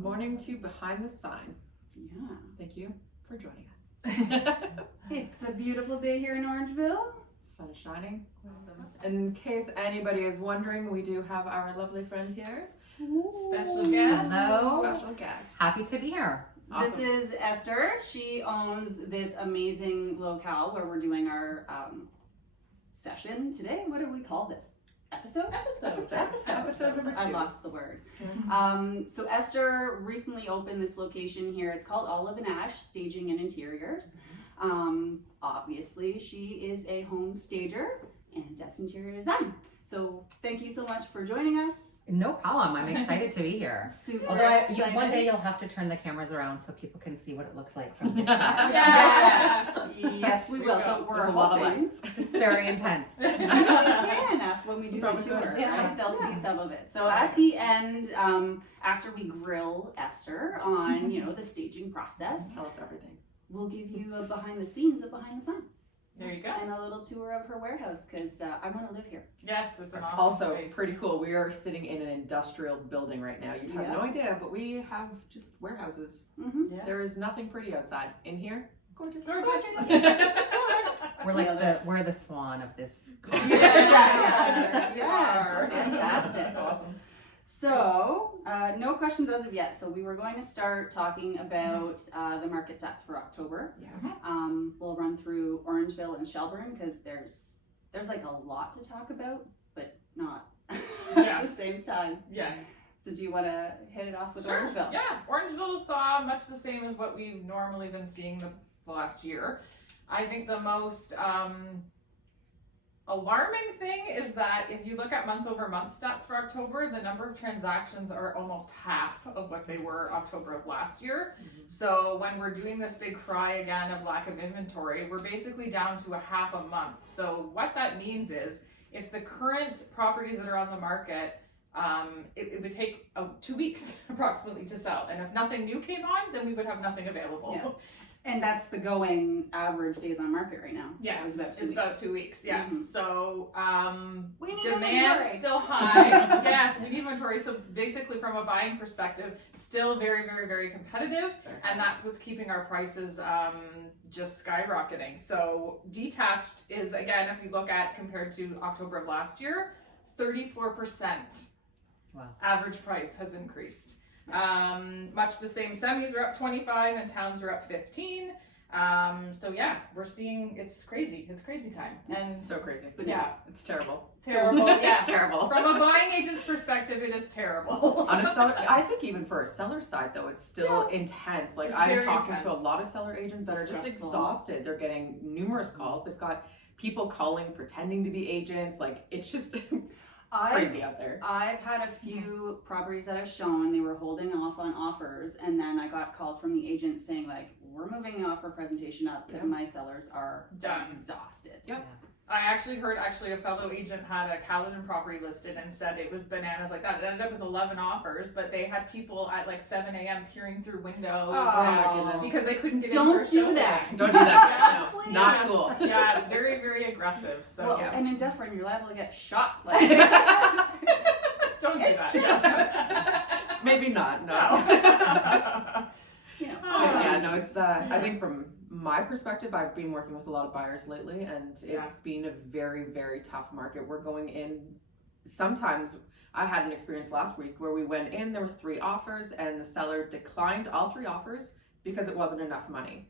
morning to Behind the Sign. Yeah. Thank you for joining us. It's a beautiful day here in Orangeville. Sun is shining. Awesome. In case anybody is wondering, we do have our lovely friend here. Special guest. Hello. Special guest. Happy to be here. Awesome. This is Esther. She owns this amazing locale where we're doing our session today. What do we call this? Episode number 2. I lost the word. Mm-hmm. So Esther recently opened this location here. It's called Olive and Ash Staging and Interiors. Obviously, she is a home stager and does interior design. So thank you so much for joining us. No problem. I'm excited to be here. Super Although excited. one day you'll have to turn the cameras around so people can see what it looks like from this side. Yes, we will. So we're There's a lot of hoping. lights. It's very intense. We can when we do the Probably tour, could. right? They'll see some of it. So at the end, after we grill Esther on, the staging process, Tell us everything. we'll give you a behind the scenes of Behind the Sign There you go. and a little tour of her warehouse because I want to live here. Yes, it's an awesome Also, space. pretty cool. We are sitting in an industrial building right now. You have Yeah. no idea, but we have just warehouses. Mm-hmm. Yeah. There is nothing pretty outside. In here, gorgeous. Gorgeous. We're like we're the swan of this conference. Yes. Fantastic. Awesome. So, no questions as of yet. So we were going to start talking about the market stats for October. Yeah. We'll run through Orangeville and Shelburne because there's like a lot to talk about, but not at the Yes. same time. Yes. So do you want to hit it off with Sure. Orangeville? Yeah, Orangeville saw much the same as what we've normally been seeing the last year. I think the most alarming thing is that if you look at month-over-month stats for October, the number of transactions are almost half of what they were October of last year. Mhm. So when we're doing this big cry again of lack of inventory, we're basically down to a half a month. So what that means is if the current properties that are on the market, it would take 2 weeks approximately to sell. And if nothing new came on, then we would have nothing available. Yeah. And that's the going average days on market right now. Yes, It's about 2 it's weeks. about 2 weeks. Yes. Mhm. So We need demand inventory. still high. Yes, we need inventory. So basically, from a buying perspective, still very, very, very competitive, and that's what's keeping our prices just skyrocketing. So detached is, again, if we look at compared to October of last year, 34%. Wow. Average price has increased. Much the same. Semis are up 25 and towns are up 15. So yeah, we're seeing it's crazy. It's crazy time. And So crazy. But yeah, It's terrible. terrible. Yes, terrible. From a buying agent's perspective, it is terrible. On a seller, I think even for a seller side though, it's still intense. Like It's I'm very talking to a intense. lot of seller agents that are just Stressful. exhausted. They're getting numerous calls. They've got people calling, pretending to be agents. Like it's just crazy out there. I've had a few properties that I've shown, they were holding off on offers, and then I got calls from the agent saying like, we're moving the offer presentation up because my sellers are Done. exhausted. I actually heard a fellow agent had a Caledon property listed and said it was bananas like that. It ended up with 11 offers, but they had people at like 7 a.m. peering through windows Oh. because they couldn't get in Don't for a do showing. that. Don't do that. Yes, No, not yes. cool. Yeah, it's very, very aggressive. So Well, yeah, and in Dufferin, you're liable to get shot. Like, don't do It's that. Maybe not. No. you know. Yeah, no, it's I think from my perspective, I've been working with a lot of buyers lately and Yeah. it's been a very, very tough market. We're going in, sometimes I had an experience last week where we went in, there was 3 offers and the seller declined all 3 offers because it wasn't enough money.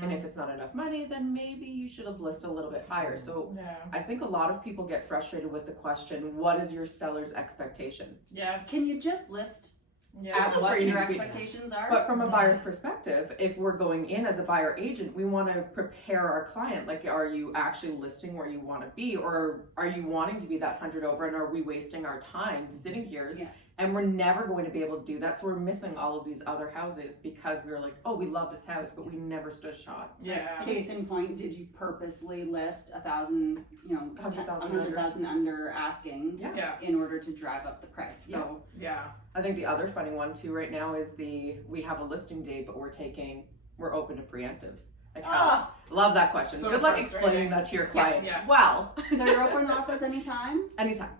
And if it's not enough money, then maybe you should have listed a little bit higher. So Yeah. I think a lot of people get frustrated with the question, what is your seller's expectation? Yes. Can you just list Yeah. Just list where what you your need to be. expectations are? But from a buyer's perspective, if we're going in as a buyer agent, we want to prepare our client. Like, are you actually listing where you want to be, or are you wanting to be that 100 over, and are we wasting our time sitting here? Yeah. And we're never going to be able to do that. So we're missing all of these other houses because we were like, oh, we love this house, but we never stood a shot. Yeah. Case in point, did you purposely list 1,000, 100,000 100,000 under asking Yeah. in order to drive up the price? So Yeah. I think the other funny one too right now is we have a listing date, but we're open to preemptives. Like, how, love that question. So Good luck frustrating. explaining that to your client. yes. Well, so you're open to offers anytime? anytime.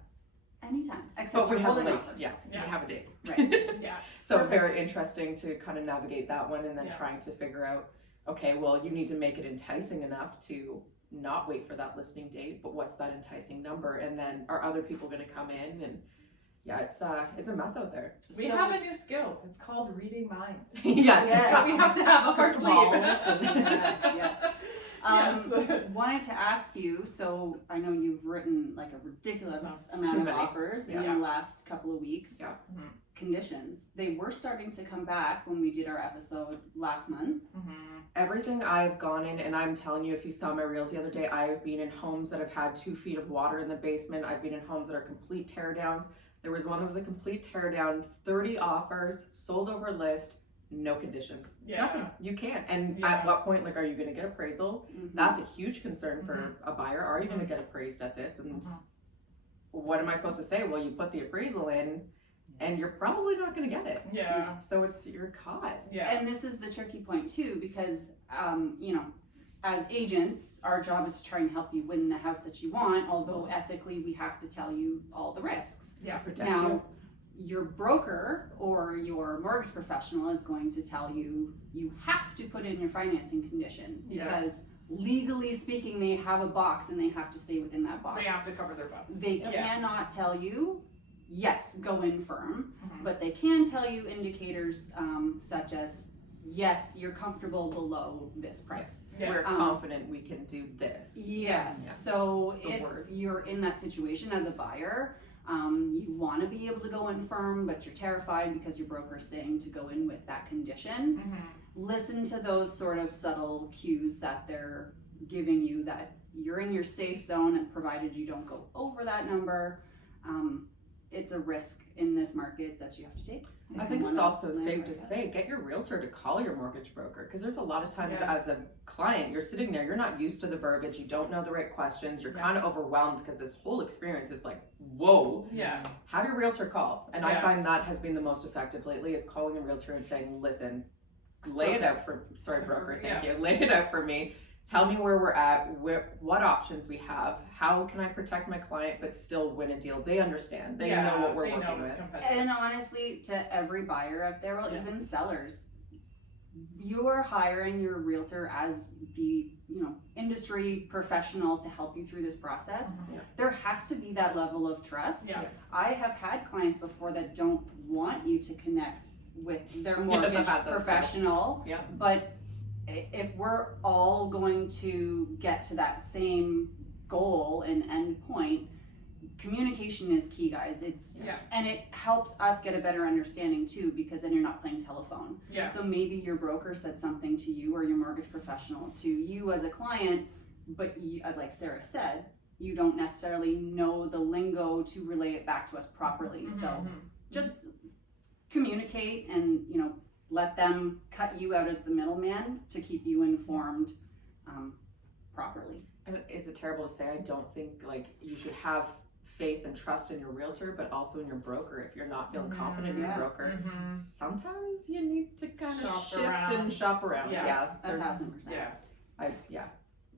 anytime. Except But we for have a holding late, offers. yeah, Yeah. we have a date. Right. Yeah. So Perfect. very interesting to kind of navigate that one and then Yeah. trying to figure out, okay, well, you need to make it enticing enough to not wait for that listing date, but what's that enticing number? And then are other people going to come in? And yeah, it's a mess out there. We So- have a new skill. It's called reading minds. yes, Yes. So we have to have up our Crystal sleeve. balls and- Yes. Yes. Wanted to ask you, so I know you've written like a ridiculous Too amount of many. offers in Yeah. the last couple of weeks. Yeah. Mhm. Conditions. They were starting to come back when we did our episode last month. Everything I've gone in, and I'm telling you, if you saw my reels the other day, I've been in homes that have had 2 feet of water in the basement. I've been in homes that are complete tear downs. There was one that was a complete tear down, 30 offers, sold over list, no conditions. Yeah. Nothing. You can't. And Yeah. at what point, like, are you going to get appraisal? Mhm. That's a huge concern for a buyer. Are you going to get appraised at this? And what am I supposed to say? Well, you put the appraisal in, and you're probably not going to get it. Yeah. So you're caught. Yeah. And this is the tricky point too, because you know, as agents, our job is to try and help you win the house that you want. Although ethically, we have to tell you all the risks. Yeah. Protect Now, you. your broker or your mortgage professional is going to tell you you have to put in your financing condition because Yes. legally speaking, they have a box and they have to stay within that box. They have to cover their butts. They Yeah. cannot tell you, yes, go in firm, Mhm. but they can tell you indicators such as, yes, you're comfortable below this price. Yes. We're Um, confident we can do this. Yes. Yeah. So It's the if words. you're in that situation as a buyer, you want to be able to go in firm, but you're terrified because your broker's saying to go in with that condition. Mhm. Listen to those sort of subtle cues that they're giving you that you're in your safe zone, and provided you don't go over that number, it's a risk in this market that you have to take. if I you think it's wanna also land safe right to house. say, get your realtor to call your mortgage broker, because there's a lot of times Yes. as a client, you're sitting there, you're not used to the verbiage, you don't know the right questions, you're Yeah. kind of overwhelmed because this whole experience is like, whoa. Yeah. Have your realtor call. And I Yeah. find that has been the most effective lately, is calling a realtor and saying, listen, lay it out for, sorry, broker, thank you, lay it out for me. Tell me where we're at, what options we have, how can I protect my client but still win a deal? They understand, they know what we're they know working it's with. competitive. And honestly, to every buyer out there, well, Yeah. even sellers, you are hiring your realtor as the industry professional to help you through this process. Mhm. Yeah. There has to be that level of trust. Yeah. Yes. I have had clients before that don't want you to connect with their mortgage I've had those too. professional. Yeah. But if we're all going to get to that same goal and end point, communication is key, guys. Yeah. And it helps us get a better understanding too, because then you're not playing telephone. Yeah. So maybe your broker said something to you, or your mortgage professional to you as a client, but you, like Sarah said, you don't necessarily know the lingo to relay it back to us properly. So Mhm. just communicate and let them cut you out as the middleman to keep you informed properly. And is it terrible to say, I don't think like you should have faith and trust in your realtor, but also in your broker. If you're not feeling confident in your Yeah. broker, Mhm. sometimes you need to kind of Shop shift around. and shop around. Yeah. Yeah, there's 1,000%. Yeah.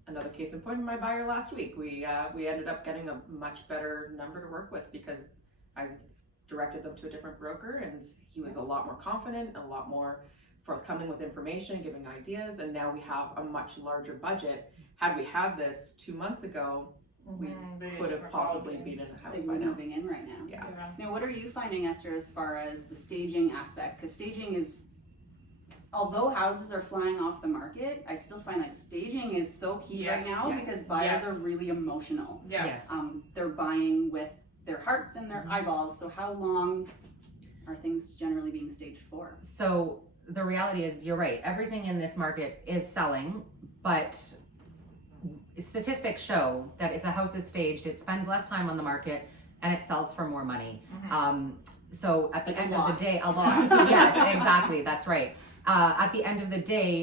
another case in point in my buyer last week. We ended up getting a much better number to work with because I directed them to a different broker, and he was a lot more confident, a lot more forthcoming with information, giving ideas, and now we have a much larger budget. Had we had this 2 months ago, we Mhm. Be a could have different possibly ballgame. been in a house Things by are now. moving in right now. Yeah. Yeah. Now, what are you finding, Esther, as far as the staging aspect? Because staging is, although houses are flying off the market, I still find like staging is so key right Yes, now yes, because buyers yes. are really emotional. Yes. They're buying with their hearts and their Mhm. eyeballs. So how long are things generally being staged for? So the reality is, you're right. Everything in this market is selling, but statistics show that if a house is staged, it spends less time on the market and it sells for more money. Mhm. So at the Like a end of lot. the day, a lot. Yes, exactly. That's right. At the end of the day,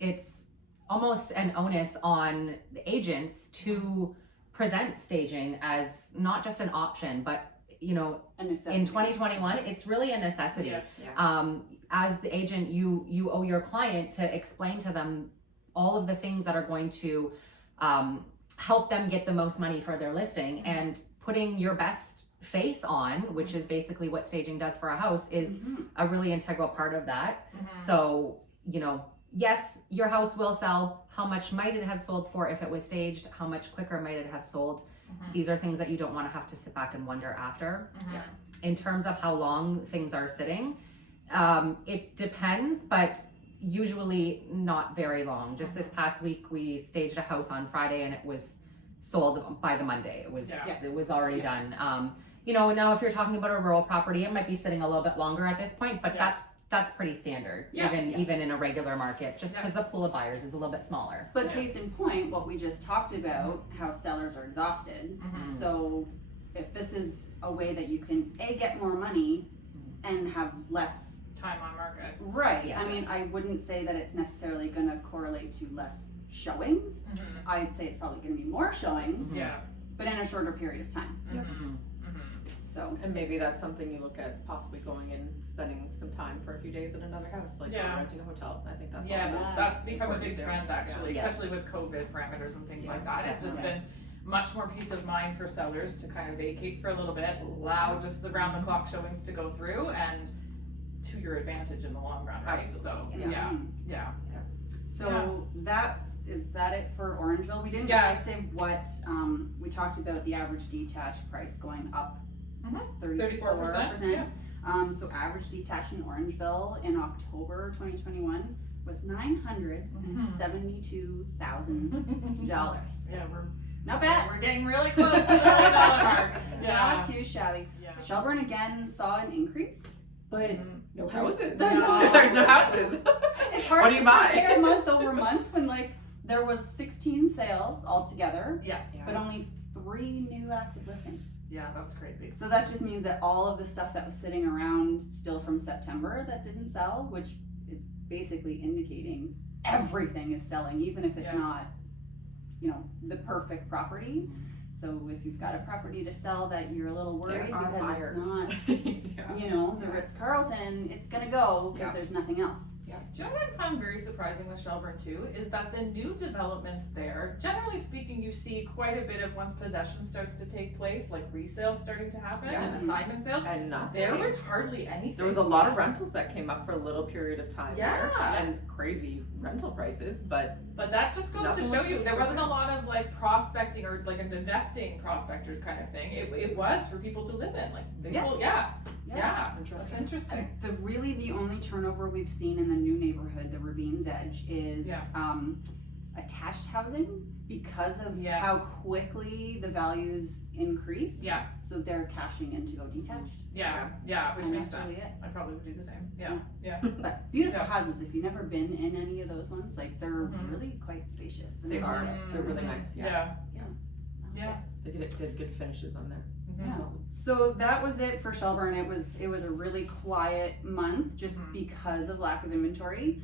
it's almost an onus on the agents to present staging as not just an option, but A necessity. in 2021, it's really a necessity. Yes. As the agent, you owe your client to explain to them all of the things that are going to help them get the most money for their listing, and putting your best face on, which is basically what staging does for a house, is a really integral part of that. So, you know, yes, your house will sell. How much might it have sold for if it was staged? How much quicker might it have sold? These are things that you don't want to have to sit back and wonder after. In terms of how long things are sitting, it depends, but usually not very long. Just this past week, we staged a house on Friday and it was sold by the Monday. It was already done. You know, now if you're talking about a rural property, it might be sitting a little bit longer at this point, but that's pretty standard, even in a regular market, just because the pool of buyers is a little bit smaller. But case in point, what we just talked about, how sellers are exhausted. So if this is a way that you can get more money and have less time on market. Right. Yes. I mean, I wouldn't say that it's necessarily going to correlate to less showings. I'd say it's probably going to be more showings, but in a shorter period of time. So, And maybe that's something you look at, possibly going and spending some time for a few days in another house, like renting a hotel. I think that's also that's become a important big too. trend actually, especially with COVID parameters and things like that. It's just been much more peace of mind for sellers to kind of vacate for a little bit, allow just the round the clock showings to go through, and to your advantage in the long run, right? Absolutely. So So is that it for Orangeville? We didn't really say what we talked about the average detached price going up 34%. So average detached in Orangeville in October 2021 was $972,000. we're Not bad. We're getting really close to the $1 million mark. Not too shabby. Shelburne again saw an increase, but No houses. There's no There's no houses. it's hard What do to you buy? compare month over month when like there was 16 sales altogether, but only 3 new active listings. Yeah, that's crazy. So that just means that all of the stuff that was sitting around still from September that didn't sell, which is basically indicating everything is selling, even if it's not, you know, the perfect property. So if you've got a property to sell that you're a little worried because it's not, you know, the Ritz-Carlton, it's gonna go because there's nothing else. Do you know what I found very surprising with Shelburne too, is that the new developments there, generally speaking, you see quite a bit of once possession starts to take place, like resales starting to happen and assignment sales. And nothing. There was hardly anything. There was a lot of rentals that came up for a little period of time there, Yeah. and crazy rental prices, but that just goes to show you there wasn't a lot of like prospecting or like an investing prospectors kind of thing. It was for people to live in, like people, that's interesting. The only turnover we've seen in the new neighborhood, the Ravine's Edge, is attached housing because of how quickly the values increase. So they're cashing in to go detached. Which And makes that's really sense. it. I probably would do the same. But beautiful houses. If you've never been in any of those ones, like they're really quite spacious. they are. They're really nice. Yeah. They did good finishes on there. So that was it for Shelburne. It was a really quiet month just because of lack of inventory.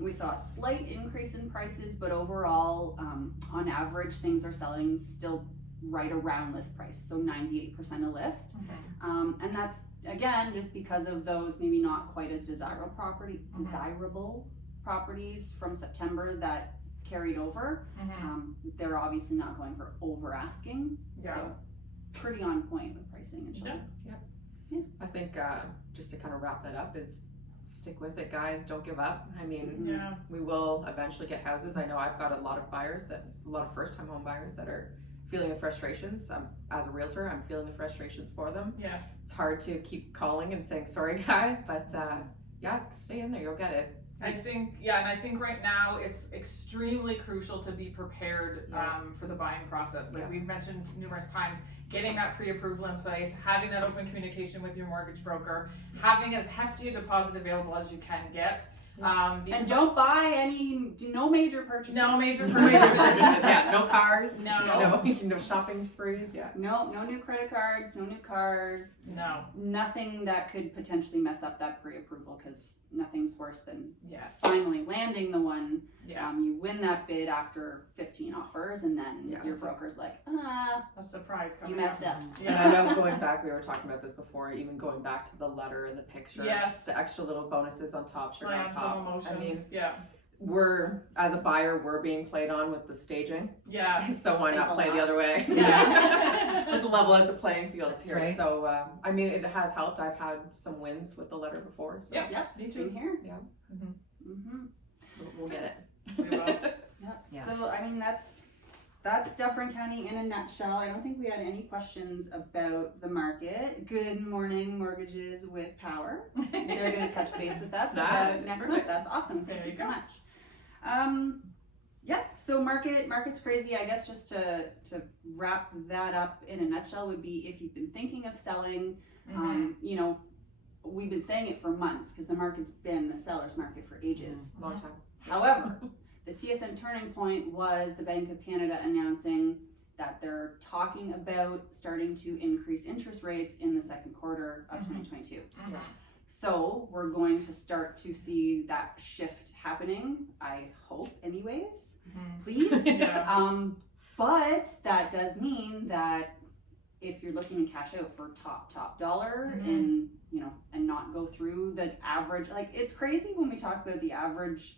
We saw a slight increase in prices, but overall, on average, things are selling still right around list price, so 98% of list. And that's again just because of those maybe not quite as desirable properties from September that carried over. They're obviously not going for over asking, so pretty on point with pricing and Shelburne. I think just to kind of wrap that up is stick with it, guys. Don't give up. I mean, we will eventually get houses. I know I've got a lot of buyers, a lot of first-time home buyers that are feeling the frustrations. As a realtor, I'm feeling the frustrations for them. It's hard to keep calling and saying sorry, guys, but stay in there. You'll get it. I think right now it's extremely crucial to be prepared for the buying process. Like we've mentioned numerous times, getting that pre-approval in place, having that open communication with your mortgage broker, having as hefty a deposit available as you can get. And don't buy no major purchases. No major No purchases. no cars. No shopping sprees. No new credit cards, no new cars. No. Nothing that could potentially mess up that pre-approval, because nothing's worse than Yes. finally landing the one. Yeah. You win that bid after 15 offers, and then your broker's like, A surprise coming you messed up. And I know going back, we were talking about this before, even going back to the letter and the picture. Yes. The extra little bonuses on top, sugar on Plans, top. some emotions. I mean, as a buyer, we're being played on with the staging. Yeah. So why Thanks not a play lot. the other way? Yeah. Let's level out the playing fields That's here. right. So, I mean, it has helped. I've had some wins with the letter before. So Yep. Yep, Me same too. here. Yeah. Mm-hmm. we'll get it. We will. Yep. Yeah. So I mean that's Dufferin County in a nutshell. I don't think we had any questions about the market. Good morning, Mortgages with Power. They're going to touch base with us about Nice. next month. That's awesome. There Thank you you so go. much. Yeah. So market's crazy. I guess just to wrap that up in a nutshell would be if you've been thinking of selling, you know, we've been saying it for months because the market's been the seller's market for ages. Long time. However, the TSN turning point was the Bank of Canada announcing that they're talking about starting to increase interest rates in the second quarter of 2022. Mhm. So we're going to start to see that shift happening, I hope anyways, please. Yeah. But that does mean that if you're looking to cash out for top dollar and, you know, and not go through the average, like it's crazy when we talk about the average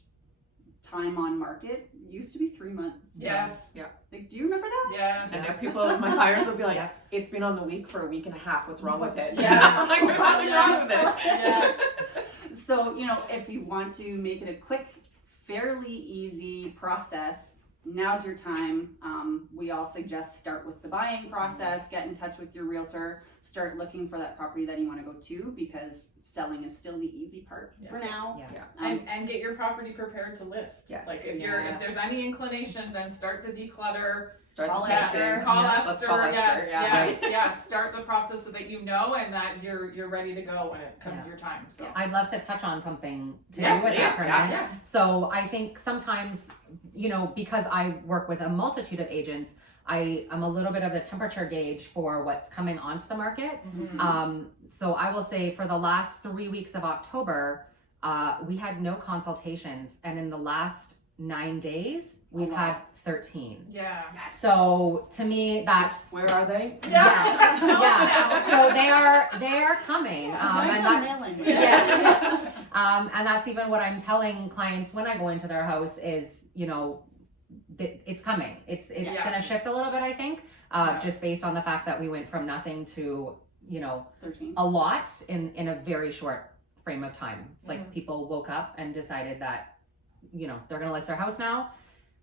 time on market used to be 3 months. Yes. Like, do you remember that? Yes. And now people, my buyers will be like, Yeah. it's been on the week for a week and a half. What's wrong with it? Yeah. Like, there's nothing wrong with it. Yes. So, you know, if you want to make it a quick, fairly easy process, now's your time. We all suggest start with the buying process, get in touch with your realtor, start looking for that property that you want to go to because selling is still the easy part for now. Yeah. And get your property prepared to list. Yes. Like if Yes. there's any inclination, then start the declutter. Start Call the Yes, Esther. call Yeah. Esther. Let's call Esther. Yes, Yeah. yes. Start the process so that you know and that you're ready to go when it comes Yeah. your time. So I'd love to touch on something to Yes, do with yes, that for a yeah. minute. So I think sometimes, you know, because I work with a multitude of agents, I am a little bit of a temperature gauge for what's coming onto the market. So I will say for the last 3 weeks of October, we had no consultations. And in the last 9 days, we've had 13. yeah. So to me, that's Where are they? yeah, Tell us yeah. now. So they are coming, and that's yeah. And that's even what I'm telling clients when I go into their house is, you know, it's coming. It's Yeah. gonna shift a little bit, I think, Yeah. just based on the fact that we went from nothing to, you know, 13. a lot in a very short frame of time. It's like people woke up and decided that, you know, they're gonna list their house now,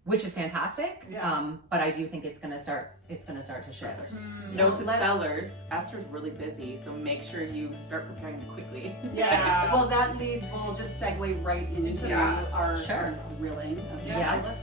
which is fantastic. Yeah. But I do think it's gonna start to shift. Note to Let's- sellers, Esther's really busy, so make sure you start preparing quickly. Yeah. Well, that leads, we'll just segue right into Yeah. our Sure. grilling of Yeah. Yes. Dallas.